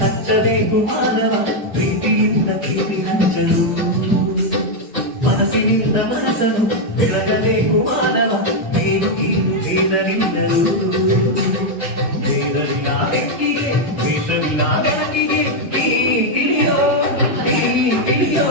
ಕಚ್ಚಬೇಕು ಮಾನವ ಪ್ರೀತಿಯಿಂದ ಪ್ರೀತಿ ಹಂಚಲು ಮನಸ್ಸಿನಿಂದ ಮನಸ್ಸನ್ನು ಬೆಳಗಬೇಕು ಮಾನವ ನೀನು ನೀನರಿಂದಲೂ ಬೇರಲಿಲ್ಲ ಬೆಕ್ಕಿಗೆ ವೇಷವಿಲ್ಲ ಬೆಳಕಿಗೆ ನೀ ತಿಳಿಯೋ ನೀ ತಿಳಿಯೋ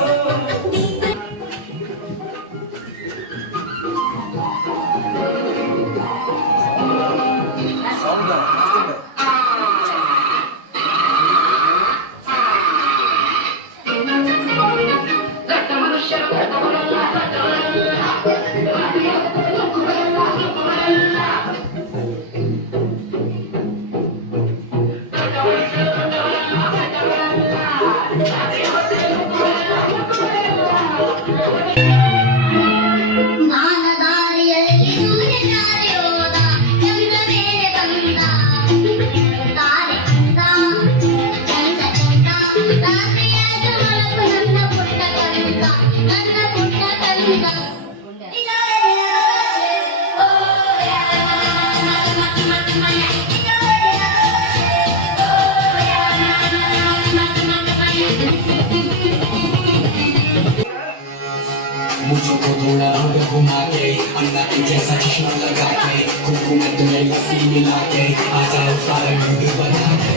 मुझको थोड़ा रोड घुमा के अंडा के जैसा चश्मा लगा के कुकू में तुम्हें लस्सी मिला के आ जाओ सारे मूड बना के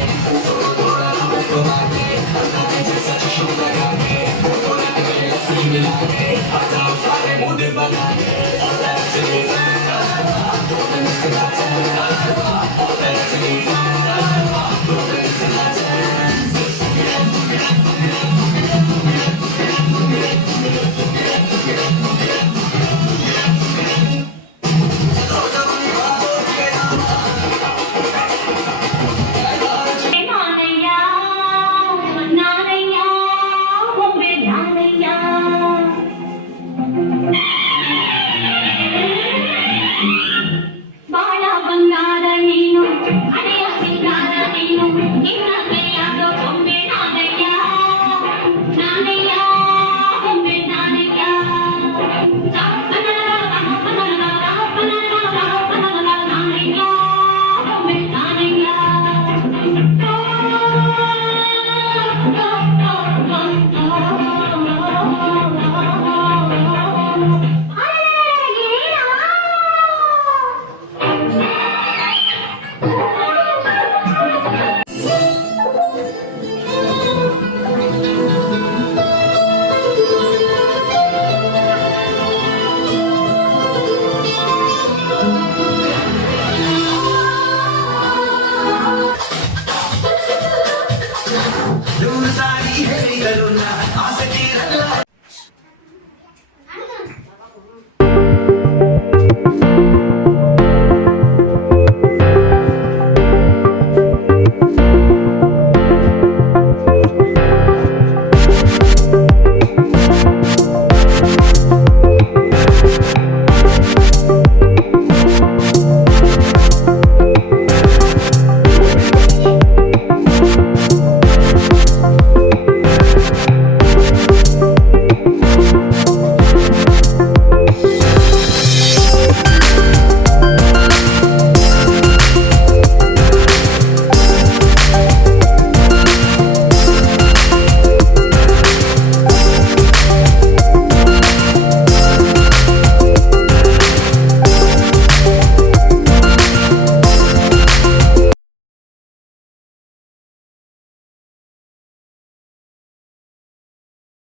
थोड़ा रोड घुमा के अंडा के जैसा चश्मा लगा के कुकू में तुम्हें लस्सी मिला के आ जाओ सारे मूड बना के और तेरे चले